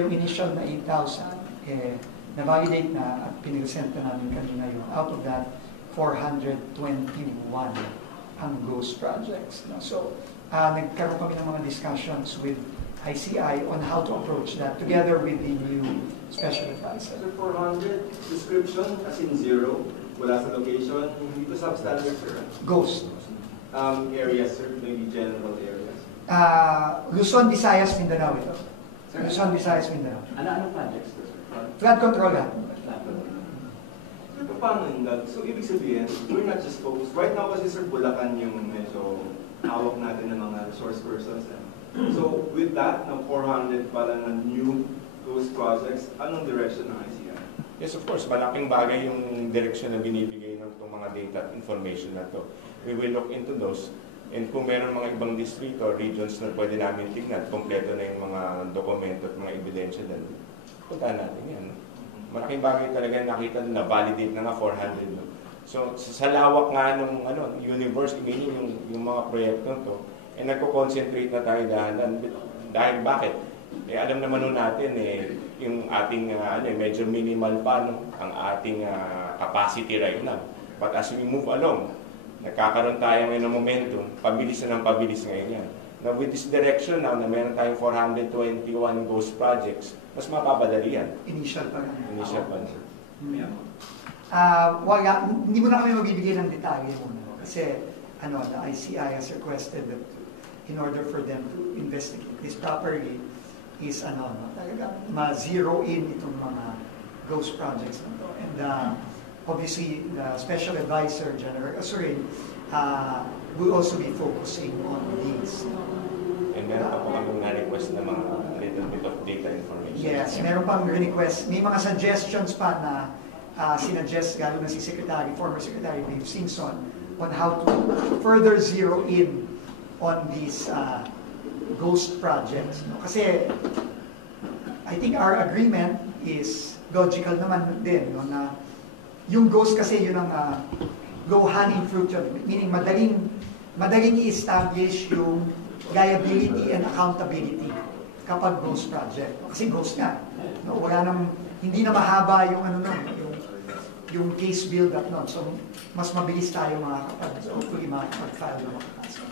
Yung initial na 8,000, na-validate na at piniresenta namin kanina yun. Out of that, 421 ang ghost projects. No? So, nagkaroon kami ng mga discussions with ICI on how to approach that together with the new special advisor. So 400, description as in zero, wala sa location, hindi to substandard, sir? Ghost. Areas, sir, maybe general areas. Luzon, Visayas, Mindanao ito. Luzon, Visayas, Mindanao. Ano projects to, sir? Flood control lahat. So, paano yun? So, ibig sabihin, we're not just focused. Right now kasi, sir, Bulacan yung medyo hawak natin ng mga resource persons. So, with that, na 400 pala na new ghost projects, anong direction ng ICI? Yes, of course. Malaking bagay yung direction na binibigay ng itong mga data at information na to. We will look into those. And kung meron mga ibang distrito or regions na pwede namin tignan, kompleto na yung mga dokumento at mga ebidensya doon, puntahan natin yan. Malaking bagay talaga nakita na validate na nga 400. No? So, sa lawak nga ng universe, meaning yung mga proyekto to, nagko-concentrate na tayo dahil bakit? Alam naman nun natin, yung ating medyo minimal pa ang ating capacity right now. But as we move along, nagkakaroon tayo ngayon ng momentum, pabilis na ng pabilis ngayon yan. Now with this direction now na meron tayong 421 ghost projects, mas mapapadali yan. Initial pa lang. Initial pa lang. Wala, hindi mo na kami magbibigay ng detalye muna. Kasi the ICI has requested that in order for them to investigate this properly is talaga ma-zero in itong mga ghost projects na to. And obviously, the Special Advisor, General Asurin, will also be focusing on these. And meron pa po kami na-request na mga little bit of data information. Yes, meron pang request. May mga suggestions pa na sinuggest, lalo na si former Secretary Dave Simpson, on how to further zero in on these ghost projects. No? Kasi, I think our agreement is logical naman din, no, na yung ghost kasi yun ang low-hanging fruit yun. Meaning madaling i-establish yung liability and accountability kapag ghost project. Kasi ghost nga. No? Hindi na mahaba yung yung case build-up nun. So, mas mabilis tayo hopefully makakapag-file ng mga kaso.